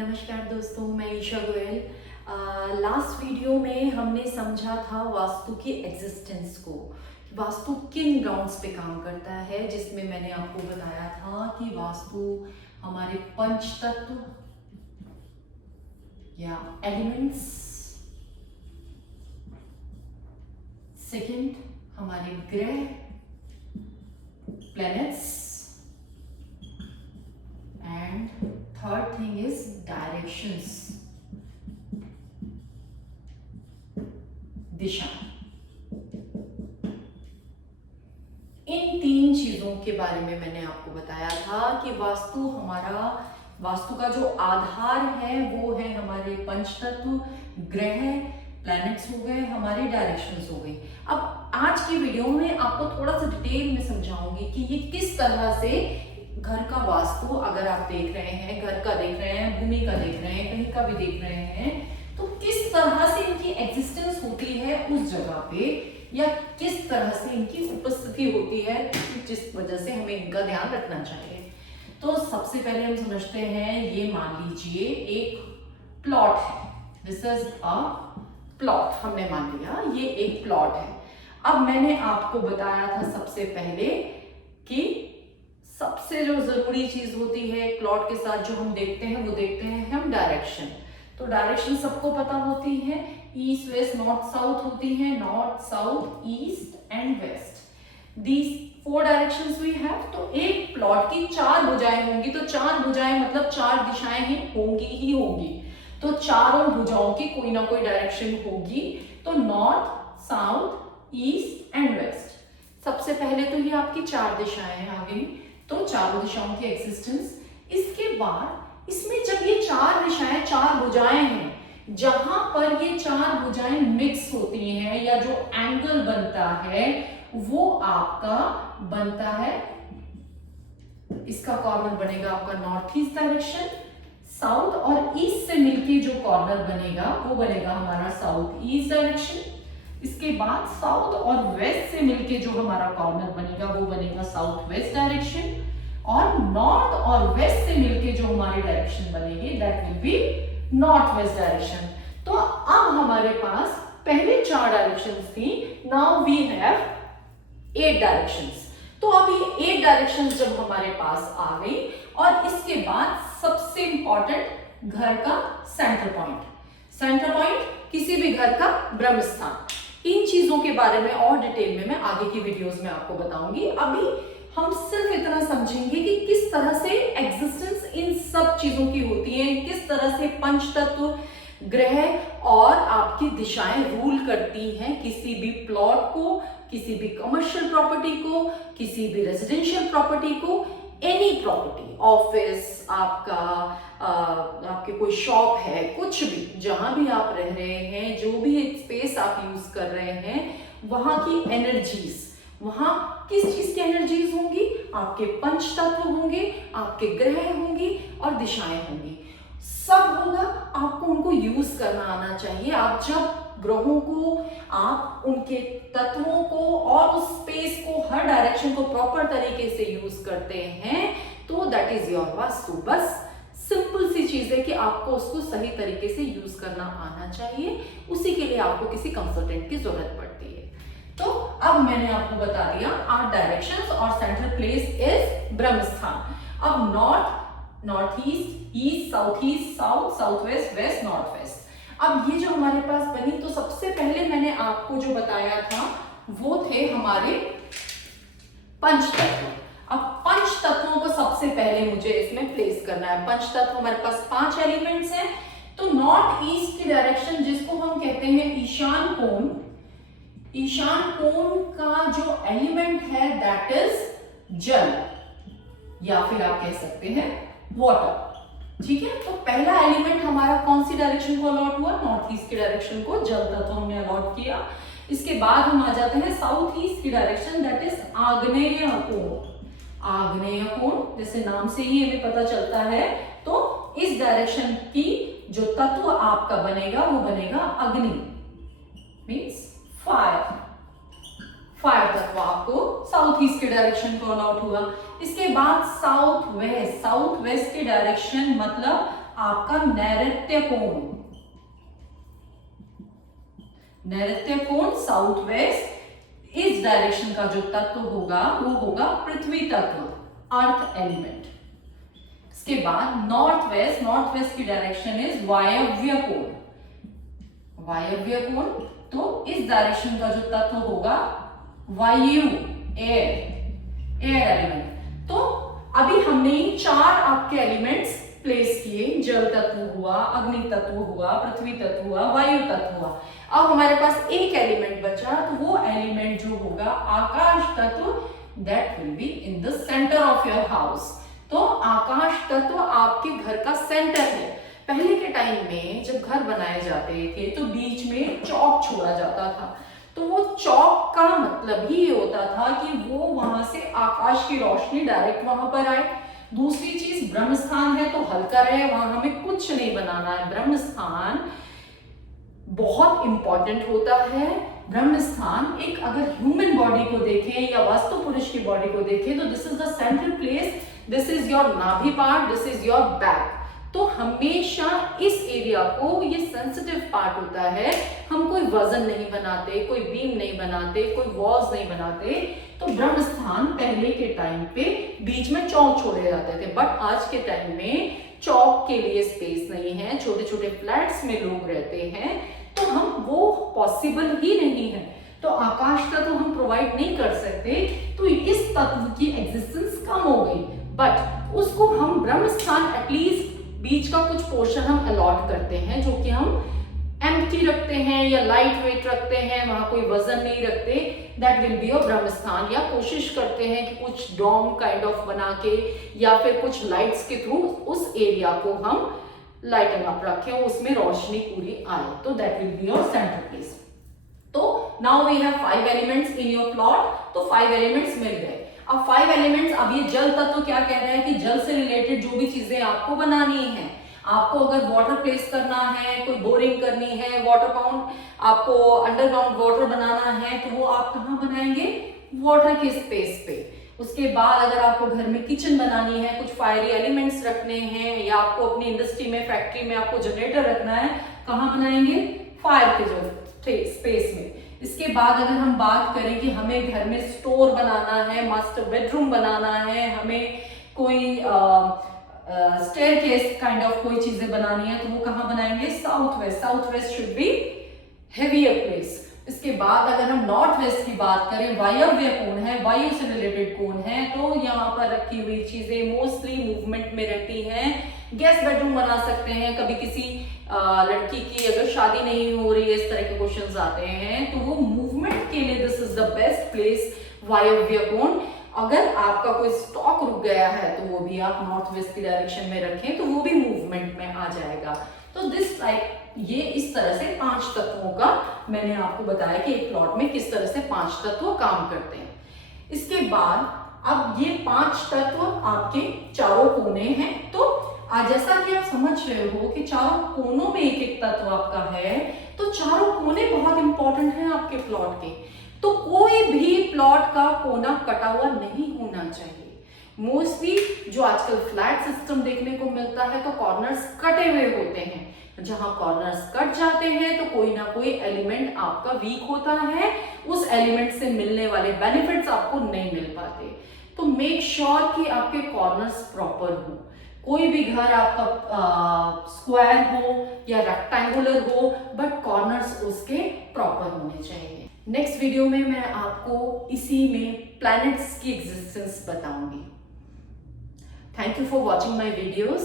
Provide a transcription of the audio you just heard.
नमस्कार दोस्तों, मैं ईशा गोयल। लास्ट वीडियो में हमने समझा था वास्तु की एग्जिस्टेंस को। वास्तु किन ग्राउंड्स पे काम करता है, जिसमें मैंने आपको बताया था कि वास्तु हमारे पंच तत्व या एलिमेंट्स, सेकंड हमारे ग्रह planets, and third thing is directions, दिशा। इन तीन चीजों के बारे में मैंने आपको बताया था कि वास्तु का जो आधार है वो है हमारे पंचतत्व, ग्रह, प्लैनेट्स हो गए, हमारे डायरेक्शंस हो गई। अब आज की वीडियो में आपको थोड़ा सा डिटेल में समझाऊंगी कि ये किस तरह से घर का वास्तु, अगर आप देख रहे हैं, घर का देख रहे हैं, भूमि का देख रहे हैं, कहीं का भी देख रहे हैं, तो किस तरह से इनकी एग्जिस्टेंस होती है उस जगह पे, या किस तरह से इनकी उपस्थिति होती है जिस वजह से हमें इनका ध्यान रखना चाहिए। तो सबसे पहले हम समझते हैं, ये मान लीजिए एक प्लॉट है। दिस इज अ प्लॉट, हमने मान लिया ये एक प्लॉट है। अब मैंने आपको बताया था सबसे पहले कि सबसे जो जरूरी चीज होती है प्लॉट के साथ जो हम देखते हैं, वो देखते हैं हम डायरेक्शन। तो डायरेक्शन सबको पता होती है, ईस्ट वेस्ट नॉर्थ साउथ होती है, north south east and west. These 4 directions we have. तो एक प्लॉट की 4 भुजाएं होंगी, तो 4 भुजाएं मतलब 4 दिशाएं ही होंगी। तो चारों भुजाओं की कोई ना कोई डायरेक्शन होगी। तो north, south, east and west. सबसे पहले तो ये आपकी 4 दिशाएं आ गई, तो चारों दिशाओं की एग्जिस्टेंस। इसके बाद इसमें जब ये 4 दिशाएं, 4 भुजाएं हैं, जहां पर ये 4 भुजाएं मिक्स होती हैं या जो एंगल बनता है वो आपका बनता है, इसका कॉर्नर बनेगा आपका नॉर्थ ईस्ट डायरेक्शन। साउथ और ईस्ट से मिलके जो कॉर्नर बनेगा वो बनेगा हमारा साउथ ईस्ट डायरेक्शन। इसके बाद साउथ और वेस्ट से मिलके जो हमारा कॉर्नर बनेगा वो बनेगा साउथ वेस्ट डायरेक्शन। और नॉर्थ और वेस्ट से मिलके जो हमारी डायरेक्शन बनेगी that will B north west direction. तो अब हमारे पास पहले 4 डायरेक्शंस थी, नाउ वी हैव 8 डायरेक्शंस। तो अब ये 8 डायरेक्शंस जब हमारे पास आ गई, और इसके बाद सबसे इंपॉर्टेंट घर का सेंटर पॉइंट। सेंटर पॉइंट किसी भी घर का ब्रह्म स्थान। इन चीजों के बारे में और डिटेल में मैं आगे की वीडियोस में आपको बताऊंगी। अभी हम सिर्फ इतना समझेंगे कि किस तरह से एग्जिस्टेंस इन सब चीजों की होती है, किस तरह से पंचतत्व, ग्रह और आपकी दिशाएं रूल करती हैं किसी भी प्लॉट को, किसी भी कमर्शियल प्रॉपर्टी को, किसी भी रेजिडेंशियल प्रॉपर्टी को, एनी प्रॉपर्टी, ऑफिस आपका, आपके कोई शॉप है, कुछ भी, जहां भी आप रह रहे हैं, जो भी स्पेस आप यूज कर रहे हैं, वहां की एनर्जीज, वहां किस चीज की एनर्जीज होंगी, आपके पंच तत्व होंगे, आपके ग्रह होंगे और दिशाएं होंगी, सब होगा। आपको उनको यूज करना आना चाहिए। आप जब ग्रहों को, आप उनके तत्वों को और उस स्पेस को, हर डायरेक्शन को प्रॉपर तरीके से यूज करते हैं, तो दैट इज योर वास्तु। बस सिंपल सी चीज है कि आपको उसको सही तरीके से यूज करना आना चाहिए। उसी के लिए आपको किसी कंसल्टेंट की जरूरत पड़ती है। तो अब मैंने आपको बता दिया 8 डायरेक्शंस और सेंट्रल प्लेस इज ब्रह्म स्थान। अब north east, east south east, south south west, west north west. अब ये जो हमारे पास बनी, तो सबसे पहले मैंने आपको जो बताया था वो थे हमारे पंचतत्व। अब पंच तत्वों को सबसे पहले मुझे इसमें प्लेस करना है। पंच तत्व हमारे पास 5 एलिमेंट्स हैं। तो नॉर्थ ईस्ट की डायरेक्शन, जिसको हम कहते हैं ईशान कोण, ईशान कोण का जो एलिमेंट है दैट इज जल, या फिर आप कह सकते हैं वाटर। ठीक है, तो पहला एलिमेंट हमारा कौन सी डायरेक्शन को अलॉट हुआ, नॉर्थ ईस्ट की डायरेक्शन को जल तत्व हमने अलॉट किया। इसके बाद हम आ जाते हैं साउथ ईस्ट की डायरेक्शन, दैट इज आग्नेय कोण। आग्नेय कोण, जैसे नाम से ही हमें पता चलता है, तो इस डायरेक्शन की जो तत्व आपका बनेगा वो बनेगा अग्नि, मीन्स फायर। फायर तत्व आपको साउथ ईस्ट के डायरेक्शन को अलॉट हुआ। इसके बाद साउथ वेस्ट की डायरेक्शन मतलब आपका नैऋत्य कोण, नैऋत्य कोण साउथ वेस्ट, इस डायरेक्शन का जो तत्व होगा वो होगा पृथ्वी तत्व, अर्थ एलिमेंट। इसके बाद नॉर्थ वेस्ट, नॉर्थ वेस्ट की डायरेक्शन इज वायव्य कोण, वायव्य कोण, तो इस डायरेक्शन का जो तत्व होगा वायु, एयर, एयर एलिमेंट। तो अभी हमने 4 आपके एलिमेंट्स प्लेस किए, जल तत्व हुआ, अग्नि तत्व हुआ, पृथ्वी तत्व हुआ, वायु तत्व हुआ। अब हमारे पास एक एलिमेंट बचा, तो वो एलिमेंट जो होगा आकाश तत्व, that will be in the centre of your house. तो आकाश तत्व आपके घर का सेंटर है। पहले के टाइम में जब घर बनाए जाते थे तो बीच में चौक छोड़ा जाता था, तो वो चौक का मतलब ही ये होता था कि वो वहां से आकाश की रोशनी डायरेक्ट वहां पर आए। दूसरी चीज, ब्रह्म स्थान है तो हल्का रहे, वहां हमें कुछ नहीं बनाना है। ब्रह्म स्थान बहुत इंपॉर्टेंट होता है। ब्रह्म स्थान एक, अगर ह्यूमन बॉडी को देखें या वास्तु पुरुष की बॉडी को देखें, तो this is the central place, this is your nabhi part, this is your back. तो हमेशा इस एरिया को, ये सेंसिटिव पार्ट होता है, हम कोई वजन नहीं बनाते, कोई बीम नहीं बनाते, कोई वॉल्स नहीं बनाते। तो ब्रह्म स्थान पहले के टाइम पे बीच में चौक छोड़े जाते थे, बट आज के टाइम में चौक के लिए स्पेस नहीं है, छोटे छोटे फ्लैट्स में लोग रहते हैं, तो हम वो पॉसिबल ही नहीं है। तो आकाश का तो हम प्रोवाइड नहीं कर सकते, तो इस तत्व की एग्जिस्टेंस कम हो गई, बट उसको हम ब्रह्म स्थान एटलीस्ट बीच का कुछ पोर्शन हम अलॉट करते हैं, जो कि हम एम्प्टी रखते हैं या लाइट वेट रखते हैं, वहां कोई वजन नहीं रखते, दैट विल बी योर ब्रह्म स्थान। या कोशिश करते हैं कि कुछ डोम काइंड ऑफ बना के या फिर कुछ लाइट्स के थ्रू उस एरिया को हम लाइटिंग अप रखें, उसमें रोशनी पूरी आए, तो that will be your centre place. तो now we have 5 elements in your plot, तो 5 एलिमेंट्स मिल गए। अब 5 एलिमेंट्स, अब ये जल तत्व क्या कह रहा है कि जल से रिलेटेड जो भी चीजें आपको बनानी है, आपको अगर वाटर प्लेस करना है, कोई बोरिंग करनी है, वाटर पाउंड, आपको अंडरग्राउंड वाटर बनाना है, तो वो आप कहाँ बनाएंगे? वाटर के स्पेस पे। उसके बाद अगर आपको घर में किचन बनानी है, कुछ फायरी एलिमेंट्स रखने हैं, या आपको अपनी इंडस्ट्री में, फैक्ट्री में आपको जनरेटर रखना है, कहाँ बनाएंगे? फायर के जो स्पेस में। इसके बाद अगर हम बात करें कि हमें घर में स्टोर बनाना है, मास्टर बेडरूम बनाना है, हमें कोई स्टेयरकेस काइंड ऑफ कोई चीजें बनानी है, तो वो कहाँ बनाएंगे? South west. South west should be heavier place. इसके बाद अगर हम नॉर्थ वेस्ट की बात करें, वायव्य कोण है, वायु से रिलेटेड कोण है, तो यहाँ पर रखी हुई चीजें मोस्टली मूवमेंट में रहती हैं। गेस्ट बेडरूम बना सकते हैं, कभी किसी लड़की की अगर शादी नहीं हो रही है, इस तरह के क्वेश्चंस आते हैं, तो वो मूवमेंट के लिए this is the best place, वायव्य कोण। अगर आपका कोई स्टॉक रुक गया है, तो वो भी आप नॉर्थ वेस्ट की डायरेक्शन में रखें, तो वो भी मूवमेंट में आ जाएगा। तो दिस टाइप, ये इस तरह से 5 तत्वों का मैंने आपको बताया कि एक प्लॉट में किस तरह से 5 तत्व काम करते हैं। इसके बाद अब ये 5 तत्व आपके चारों कोने हैं, तो जैसा कि आप समझ रहे हो कि चारों कोनों में एक एक तत्व आपका है, तो चारों कोने बहुत इंपॉर्टेंट हैं आपके प्लॉट के। तो कोई भी प्लॉट का कोना कटा हुआ नहीं होना चाहिए। मोस्टली जो आजकल फ्लैट सिस्टम देखने को मिलता है, तो कॉर्नर्स कटे हुए होते हैं। जहां कॉर्नर्स कट जाते हैं, तो कोई ना कोई एलिमेंट आपका वीक होता है, उस एलिमेंट से मिलने वाले बेनिफिट्स आपको नहीं मिल पाते। तो मेक श्योर कि आपके कॉर्नर्स प्रॉपर हो। कोई भी घर आपका स्क्वायर हो या रेक्टेंगुलर हो, बट कॉर्नर्स उसके प्रॉपर होने चाहिए। नेक्स्ट वीडियो में मैं आपको इसी में प्लैनेट्स की एग्जिस्टेंस बताऊंगी। Thank you for watching my videos.